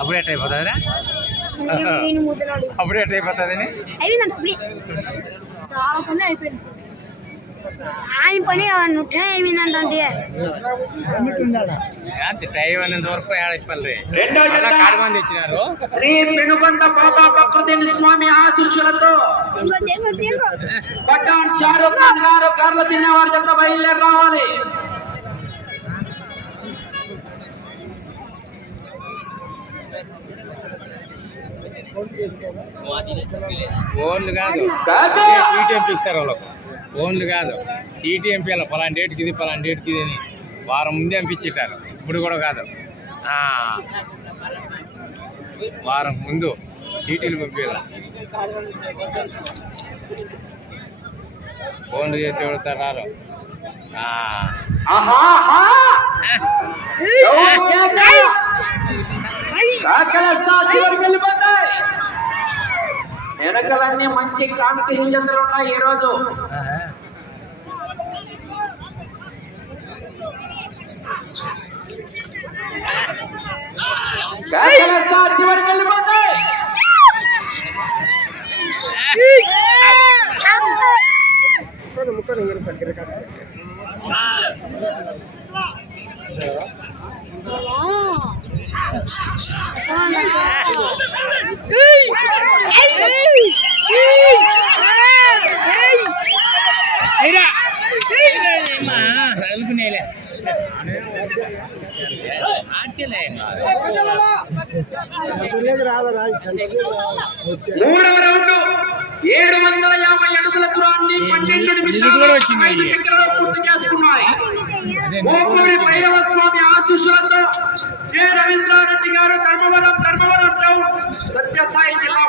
అప్పుడు ఎట్లా అయిపోతుందిరా? అప్పుడు ఎట్లా అయిపోతుంది? ఆయన పని ఏమైందంటే టైం అనేంత వరకు ఏడైపోయి కాడి మంది ఇచ్చినారు. శ్రీ పెనుగొండ బాబా ప్రకృతిని స్వామి ఆశీస్సులతో పట్టాన్ షారూక్ ఖాన్ గారు కార్లు తినేవారి జత బయలుదేరి రావాలి. ఓన్లు కాదు, సీట్ ఎంపిస్తారు వాళ్ళకు. ఓన్లు కాదు, సీట్ ఎంపీయాలి. పలాంటి డేట్కి ఇది, పలాంటి డేట్కి ఇది అని వారం ముందే ఎంపించేటారు. ఇప్పుడు కూడా కాదు, వారం ముందు సీటీలు పంపించాలి. ఫోన్లు చేసి పెడతారు. ఎడకలన్నీ మంచి కాంతి హింజలు ఉన్నాయి ఈ రోజు. చివరికి వెళ్ళిపోతాయి. మూడవ రౌండ్ 750 అడుగుల దూరాన్ని 12 నిమిషాలు 5 సెకండ్లలో పూర్తి చేసుకున్నాయి. మోపూరి భైరవ స్వామి ఆశీస్సులతో జె రవీంద్రారెడ్డి గారు ధర్మవరం టౌన్ సత్యసాయి జిల్లా